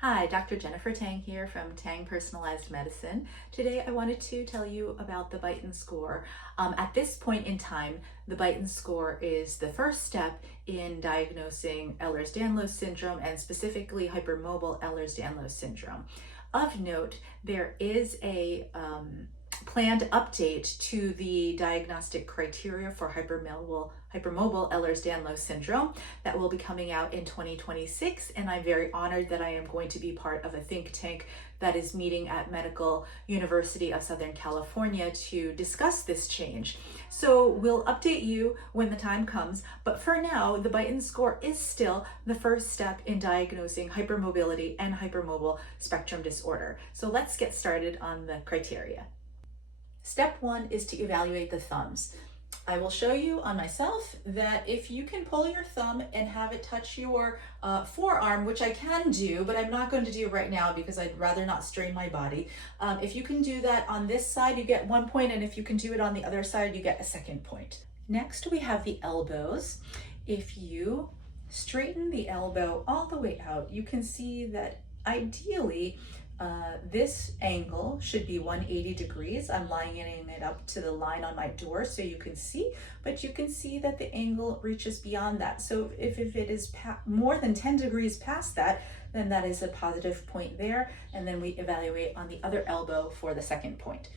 Hi, Dr. Jennifer Tang here from Tang Personalized Medicine. Today I wanted to tell you about the Beighton score. At this point in time, the Beighton score is the first step in diagnosing Ehlers-Danlos syndrome and specifically Hypermobile Ehlers-Danlos syndrome. Of note, there is a planned update to the diagnostic criteria for Hypermobile Ehlers-Danlos syndrome that will be coming out in 2026, and I'm very honored that I am going to be part of a think tank that is meeting at Medical University of Southern California to discuss this change. So we'll update you when the time comes, but for now, the Beighton score is still the first step in diagnosing hypermobility and hypermobile spectrum disorder. So let's get started on the criteria. Step one is to evaluate the thumbs. I will show you on myself that if you can pull your thumb and have it touch your forearm, which I can do, but I'm not going to do right now because I'd rather not strain my body. If you can do that on this side, you get 1 point, and if you can do it on the other side, you get a second point. Next, we have the elbows. If you straighten the elbow all the way out, you can see that ideally, this angle should be 180 degrees. I'm lining it up to the line on my door so you can see, but you can see that the angle reaches beyond that. So if it is more than 10 degrees past that, then that is a positive point there. And then we evaluate on the other elbow for the second point.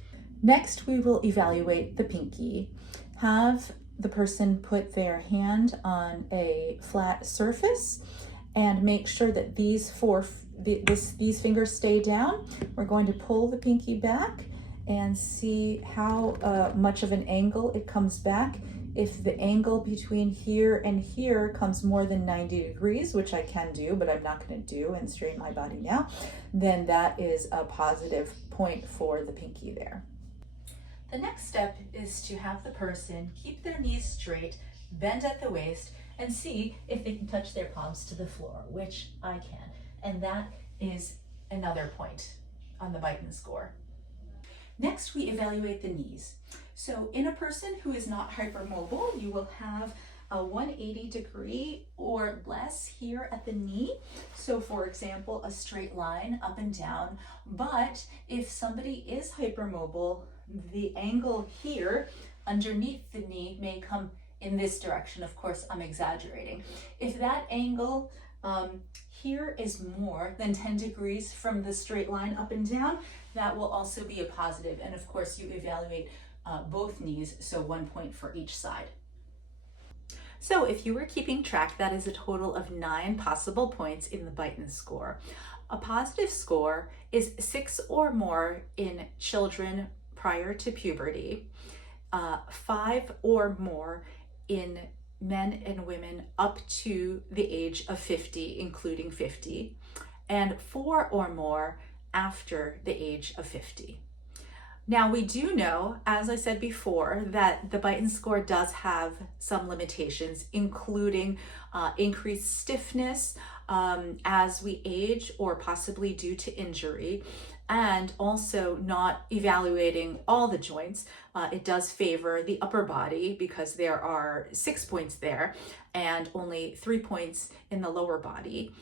Next, we will evaluate the pinky. Have the person put their hand on a flat surface and make sure that these fingers stay down. We're going to pull the pinky back and see how much of an angle it comes back. If the angle between here and here comes more than 90 degrees, which I can do, but I'm not going to do and strain my body now, then that is a positive point for the pinky there. The next step is to have the person keep their knees straight, bend at the waist, and see if they can touch their palms to the floor, which I can. And that is another point on the Beighton score. Next, we evaluate the knees. So in a person who is not hypermobile, you will have a 180 degree or less here at the knee. So for example, a straight line up and down. But if somebody is hypermobile, the angle here underneath the knee may come in this direction. Of course, I'm exaggerating. If that angle here is more than 10 degrees from the straight line up and down, that will also be a positive. And of course, you evaluate both knees, so 1 point for each side. So if you were keeping track, that is a total of 9 possible points in the Beighton score. A positive score is 6 or more in children prior to puberty, 5 or more in men and women up to the age of 50, including 50, and 4 or more after the age of 50. Now, we do know, as I said before, that the Beighton score does have some limitations, including increased stiffness as we age or possibly due to injury, and also not evaluating all the joints. It does favor the upper body because there are 6 points there and only 3 points in the lower body.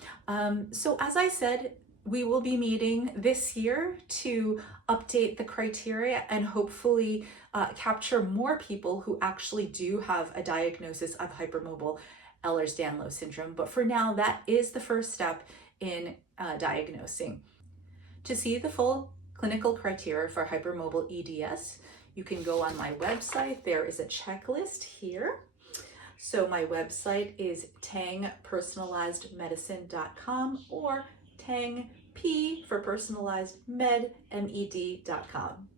So as I said, we will be meeting this year to update the criteria and hopefully capture more people who actually do have a diagnosis of hypermobile Ehlers-Danlos syndrome. But for now, that is the first step in diagnosing. To see the full clinical criteria for hypermobile EDS, you can go on my website. There is a checklist here. So my website is tangpersonalizedmedicine.com or Tang P for personalized med, med.com.